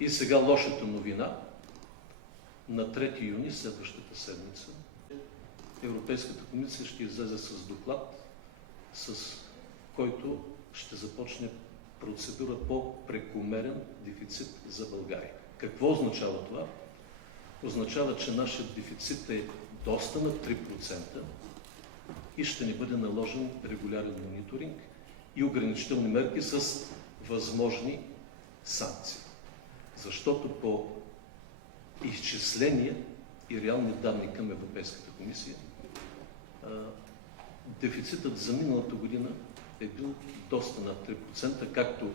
И сега лошата новина. На 3 юни, следващата седмица, Европейската комисия ще излезе с доклад, с който ще започне процедура по прекомерен дефицит за България. Какво означава това? Означава, че нашият дефицит е доста на 3% и ще ни бъде наложен регулярен мониторинг и ограничителни мерки с възможни санкции. Защото по изчисления и реални данни към Европейската комисия, дефицитът за миналата година е бил доста над 3%, както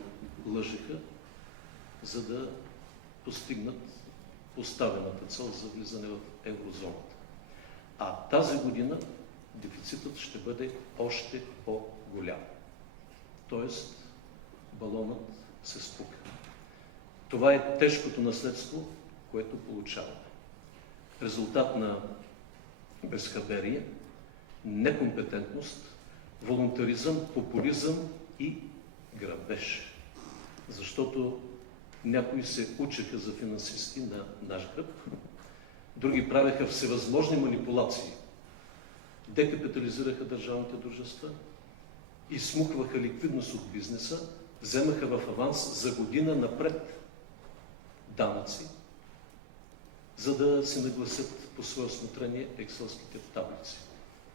лъжеха, за да постигнат поставената цел за влизане в еврозоната. А тази година дефицитът ще бъде още по-голям. Тоест, балонът се спука. Това е тежкото наследство, което получаваме. Резултат на безхаберие, некомпетентност, волунтаризъм, популизъм и грабеж. Защото някои се учеха за финансисти на наш гръб, други правеха всевъзможни манипулации, декапитализираха държавните дружества, изсмукваха ликвидност от бизнеса, вземаха в аванс за година напред данъци, за да се нагласят по свое усмотрение екселските таблици.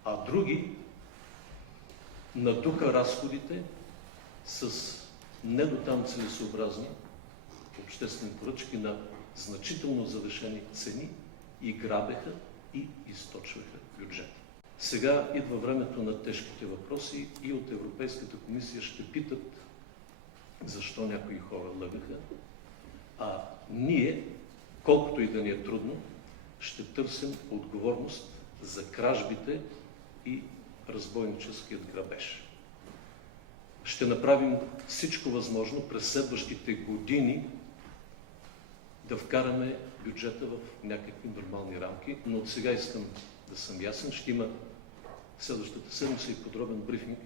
А други надуха разходите с недотам целесообразни обществени поръчки на значително завишени цени и грабеха и източваха бюджета. Сега идва времето на тежките въпроси и от Европейската комисия ще питат защо някои хора лъгаха, а ние, колкото и да ни е трудно, ще търсим отговорност за кражбите и разбойническият грабеж. Ще направим всичко възможно през следващите години да вкараме бюджета в някакви нормални рамки, но от сега искам да съм ясен. Ще има следващата седмица и подробен брифинг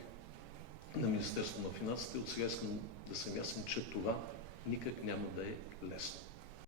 на Министерството на финансите. От сега искам да съм ясен, че това никак няма да е лесно.